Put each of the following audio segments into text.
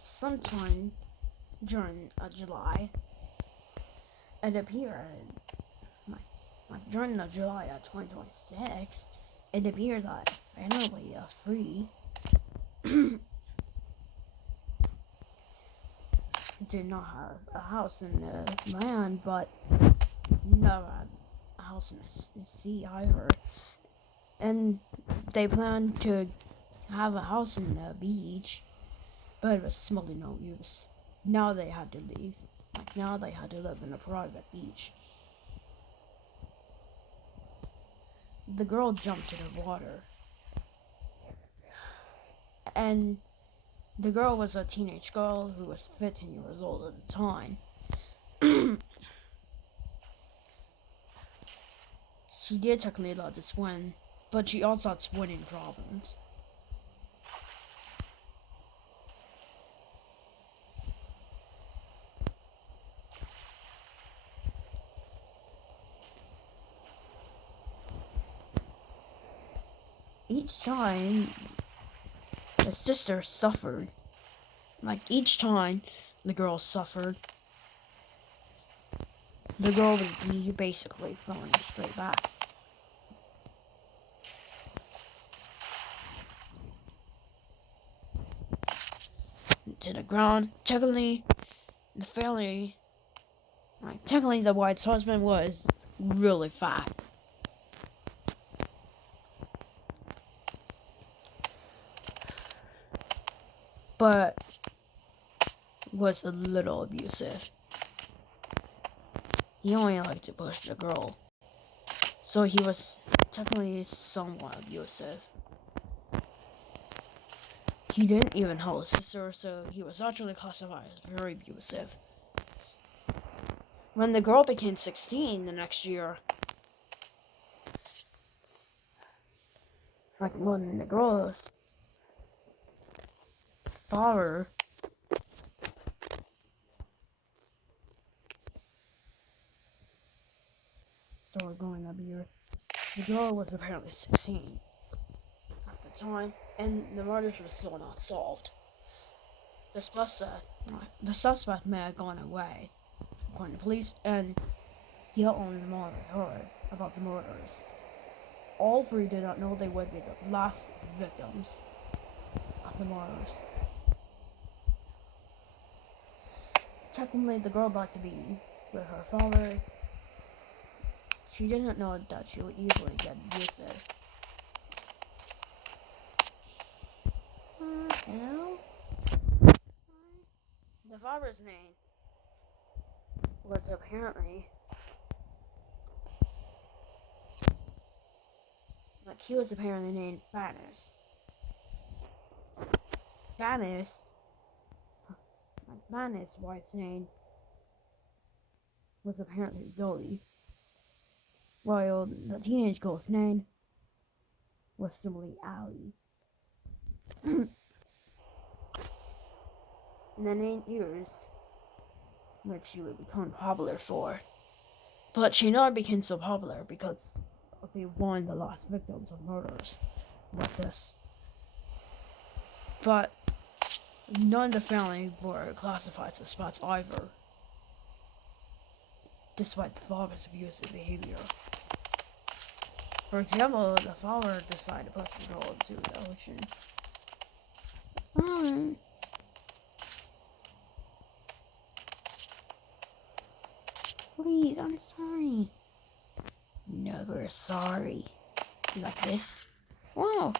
sometime during July, it appeared, during the July of 2026, it appeared that finally free did not have a house in the land, but never had a house in the sea either. And they planned to have a house in the beach, but it was simply no use. Now they had to leave. Now they had to live in a private beach. The girl jumped into the water. And the girl was a teenage girl who was 15 years old at the time. She did technically love to swim, but she also had swimming problems. Each time, the sister suffered. Each time the girl suffered, the girl would be basically falling straight back. To the ground. Technically, the family, technically the wife's husband was really fat. But was a little abusive. He only liked to push the girl. So he was technically somewhat abusive. He didn't even hold his sister, so he was actually classified as very abusive. When the girl became 16 the next year, when the girl's father started going up here, the girl was apparently 16 at the time, and the murders were still not solved. The suspect may have gone away, according to police, and he only heard about the murders. All three did not know they would be the last victims of the murders. Technically, the girl liked to be with her father. She didn't know that she would easily get abusive. Hello? The father's name was apparently he was apparently named Banis. Banis, wife's name was apparently Zoe, while the teenage girl's name was simply Allie. In the 8 years, which she would become popular for. But she never became so popular because of being one of the last victims of murders like this. But none of the family were classified suspects either, despite the father's abusive behavior. For example, the father decided to push the girl into the ocean. Fine. Please, I'm sorry. Never sorry. Like this. Whoa!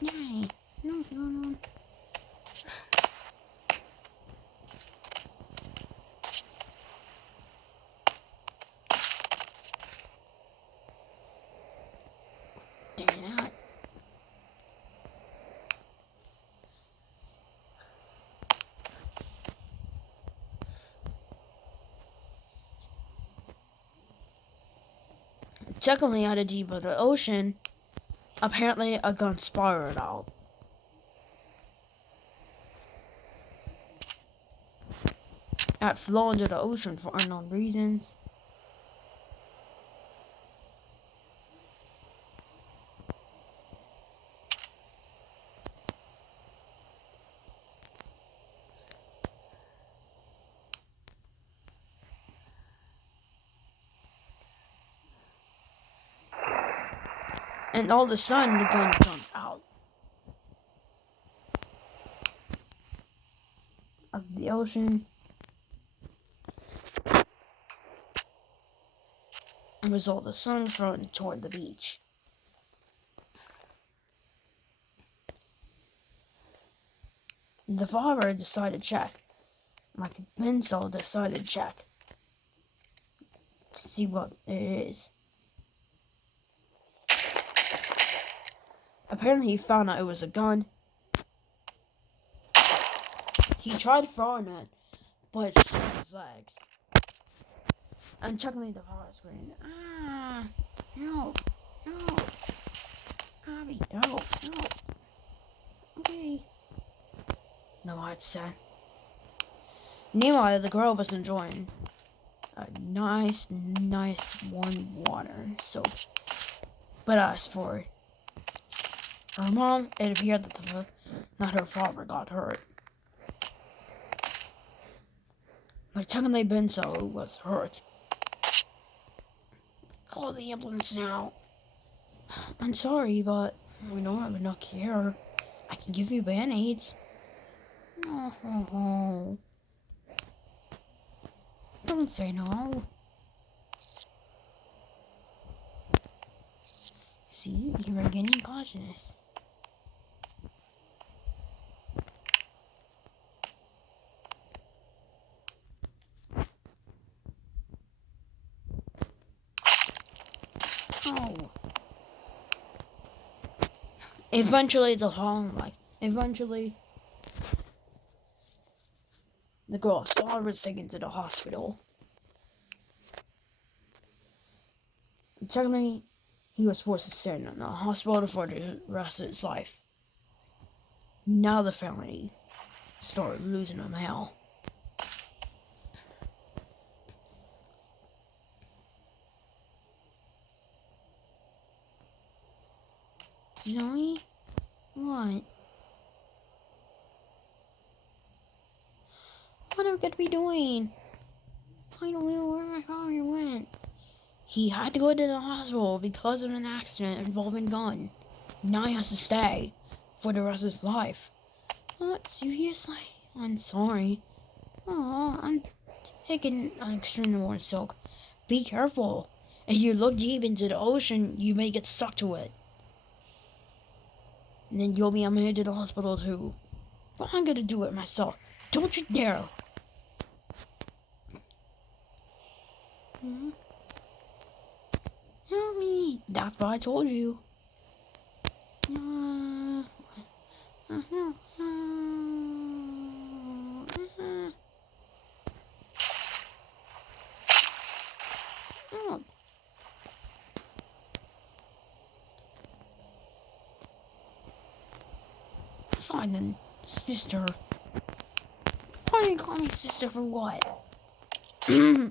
Yay! What's going on? Dang it. Technically, at the deep of the ocean, apparently a gun spiraled out. It flew into the ocean for unknown reasons. And all of a sudden, the gun jumped out of the ocean and was all of a sudden thrown toward the beach. The father decided to check, like Benzo decided to check to see what it is. Apparently, he found out it was a gun. He tried throwing it, but it struck his legs. And chuckling the father screamed, "Ah! Help! Help! Abby, help! Help! Okay." No, I'd say. Meanwhile, the girl was enjoying a nice warm water soak. But as for her mom, it appeared that her father got hurt. Like technically Benzo was hurt. Call the ambulance now. I'm sorry, but we don't have enough care. I can give you band-aids. Oh. Don't say no. See, you are getting cautious. Oh. Eventually, the girl's father was taken to the hospital. And suddenly, he was forced to stay in the hospital for the rest of his life. Now the family started losing him hell. Zoe? What? What are we gonna be doing? I don't know where my father went. He had to go to the hospital because of an accident involving a gun. Now he has to stay for the rest of his life. What? Seriously? I'm sorry. Oh, I'm taking an extremely warm silk. Be careful. If you look deep into the ocean, you may get stuck to it. And then you'll be admitted to the hospital too. But I'm gonna do it myself. Don't you dare. Help me. That's what I told you. Fine then, sister. Why do you call me sister for what? Oh,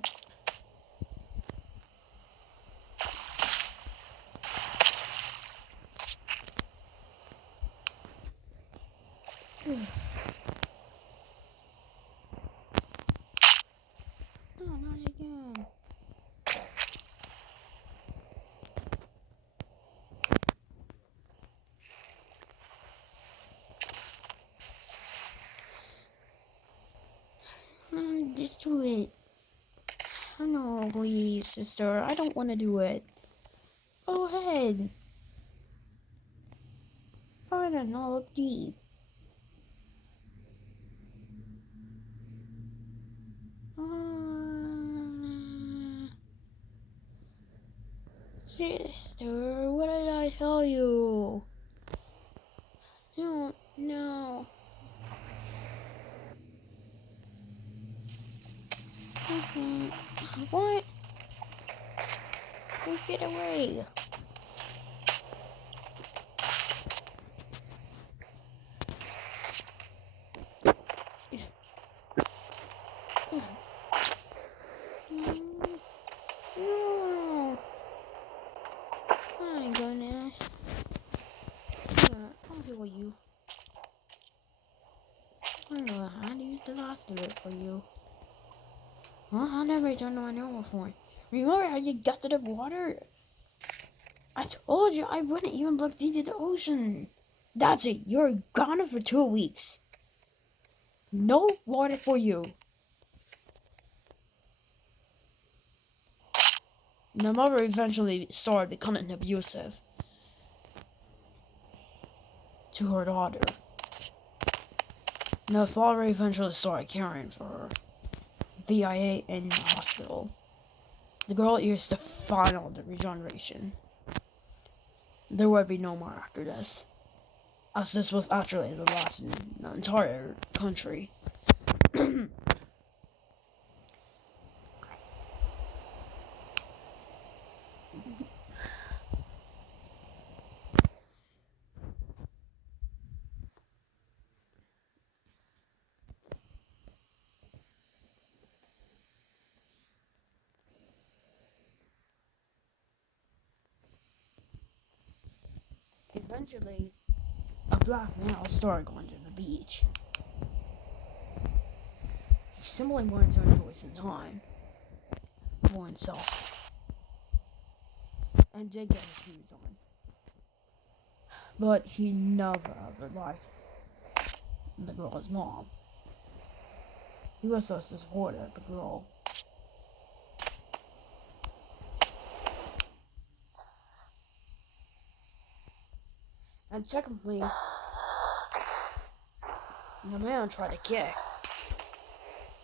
not again. Just do it. Oh no, please, sister. I don't want to do it. Go ahead. Fine, and I'll look deep. Sister, what did I tell you? No. What? You get away. No. My goodness. Yeah, I'll heal you. I know how to use the last of it for you. Well, I'll never return to my normal form. Remember how you got to the water? I told you I wouldn't even look into the ocean. That's it. You're gone for 2 weeks. No water for you. The mother eventually started becoming abusive to her daughter. The father eventually started caring for her via in the hospital. The girl is the final regeneration. There would be no more after this, as this was actually the last in the entire country. Eventually, a black male started going to the beach. He simply wanted to enjoy some time for himself, and did get his shoes on. But he never ever liked the girl's mom. He was so supportive of the girl. And secondly, the man tried to kick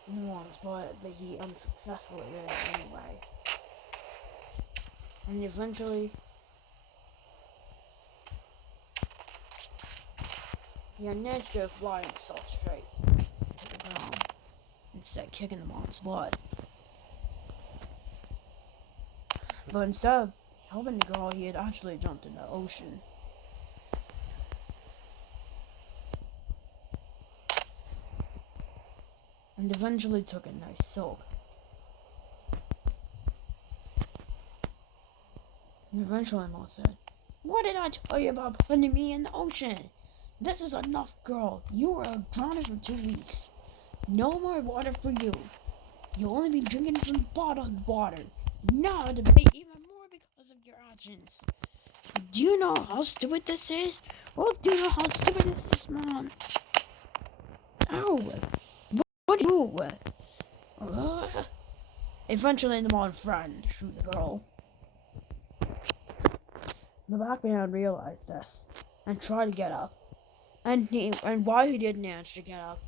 the mom's butt, but he unsuccessfully did it anyway. And eventually, he managed to fly himself straight to the ground instead of kicking the mom's butt. But instead of helping the girl, he had actually jumped in the ocean. And eventually took a nice soak. And eventually Mom said, "What did I tell you about putting me in the ocean? This is enough, girl. You were drowning for 2 weeks. No more water for you. You'll only be drinking from bottled water. Now to pay even more because of your actions. Do you know how stupid this is? Well, do you know how stupid this is, Mom? Ow! What do you do?" Eventually, the mom friend shoot the girl. The black man realized this and tried to get up. And while he did manage to get up,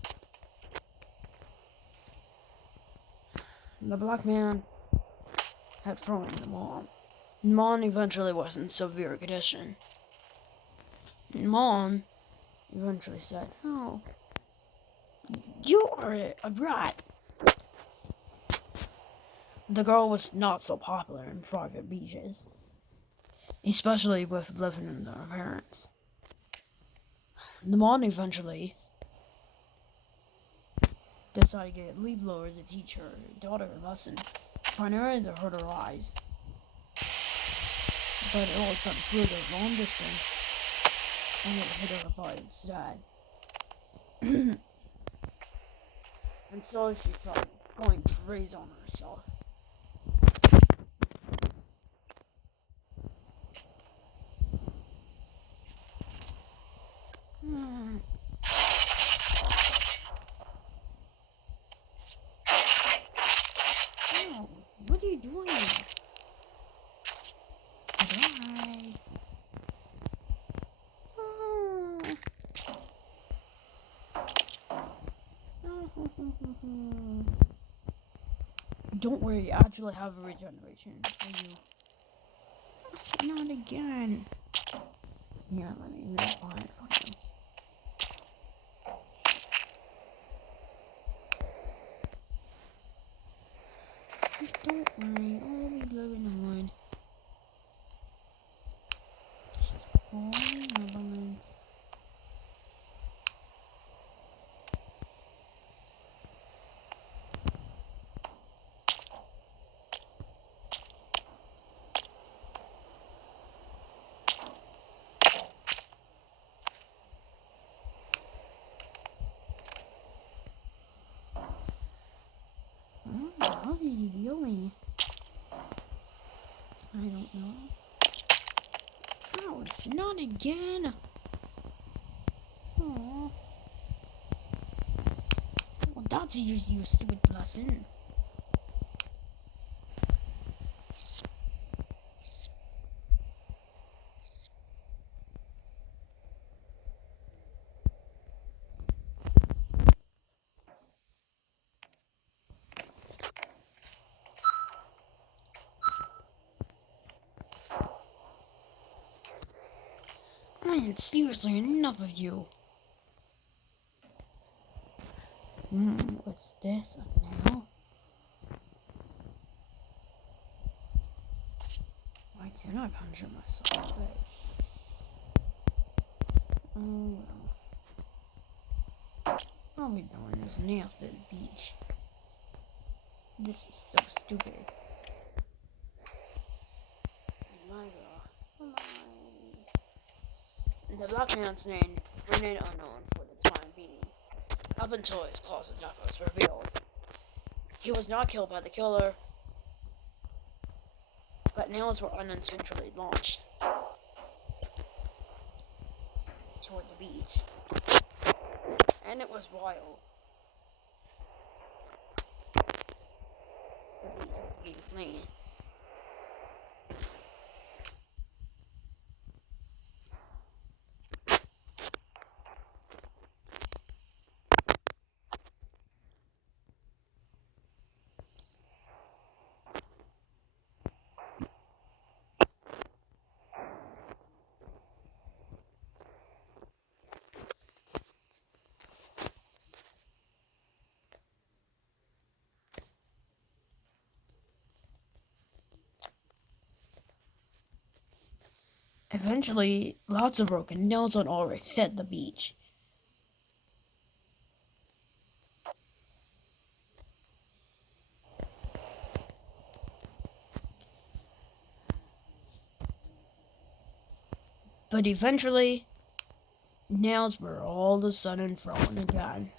the black man had thrown the mom. Mom eventually was in severe condition. Mom eventually said, "Oh, you are a brat." The girl was not so popular in private beaches, especially with living with her parents. The mom eventually decided to get leave lower to teach her daughter a lesson, primarily to hurt her eyes. But it all of a sudden flew to a long distance, and it hit her butt instead. And so she started going crazy on herself. Oh, what are you doing? Bye. Don't worry, I actually have a regeneration for you. Not again. Here, let me reapply it for you. Don't worry, I'll be living on. Just calling my balance. How did you heal me? I don't know. Not again. Aww. Well, that teaches you a stupid lesson. Man, seriously, enough of you. What's this now? Why can't I punch myself? Oh well. All we doing is nails to the beach. This is so stupid. My God. The black man's name remained unknown for the time being, up until his cause of death was revealed. He was not killed by the killer, but nails were unintentionally launched toward the beach. And it was wild. The beach was being clean. Eventually, lots of broken nails on already hit the beach. But eventually, nails were all of a sudden thrown again.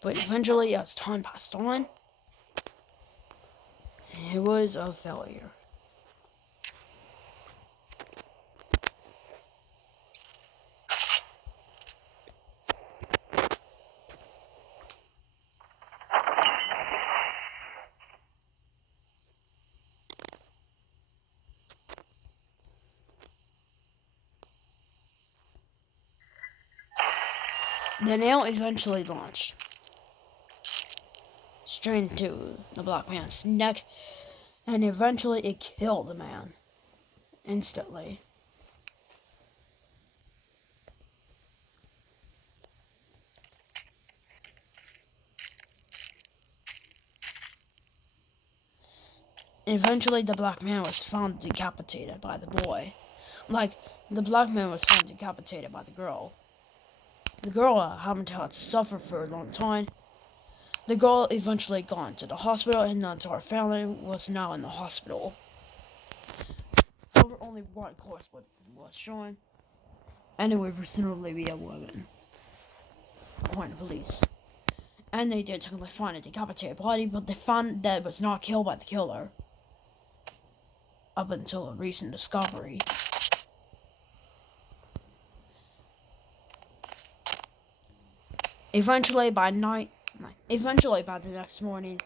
But eventually, as time passed on, it was a failure. The nail eventually launched straight into the black man's neck, and eventually it killed the man instantly. Eventually, the black man was found decapitated by the boy. The black man was found decapitated by the girl. The girl happened to have suffered for a long time. The girl eventually got into the hospital, and the entire family was now in the hospital. However, only one corpse was shown, and it would presumably be a woman, according to police. And they did technically find a decapitated body, but they found that it was not killed by the killer. Up until a recent discovery. Eventually, by the next morning,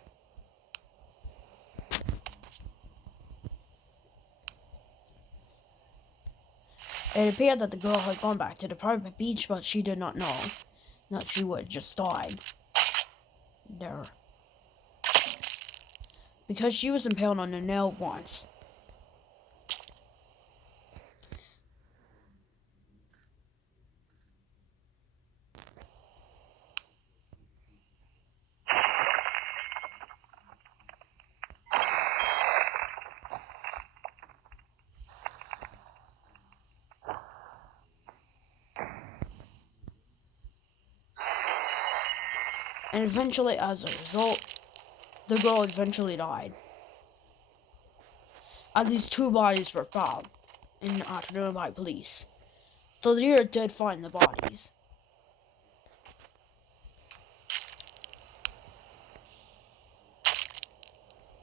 It appeared that the girl had gone back to the private beach, but she did not know that she would just died there. Because she was impaled on a nail once. And eventually, as a result, the girl eventually died. At least 2 bodies were found in the afternoon by police. The leader did find the bodies.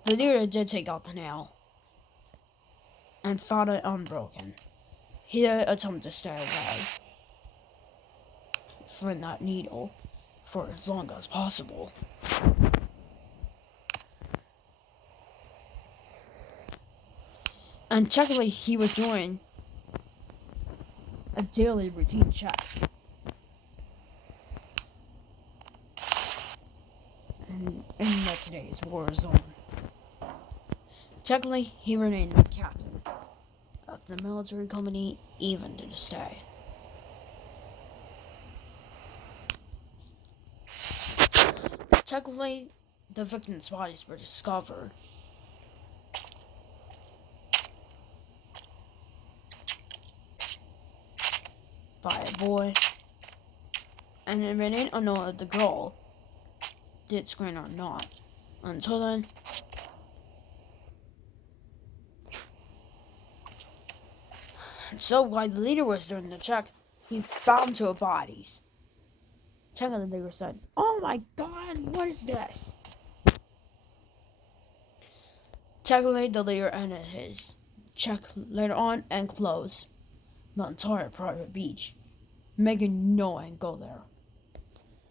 The leader did take out the nail and found it unbroken. He did attempt to stay away from that needle for as long as possible. And technically, he was doing a daily routine check. In today's war zone. Technically, he remained the captain of the military company even to this day. Technically, the victims' bodies were discovered by a boy, and it remained unknown if the girl did scream or not. Until then, so while the leader was doing the check, he found 2 bodies. Technically, the leader said, "Oh my God, what is this?" Technically, the leader ended his check later on and closed the entire private beach, making no one go there.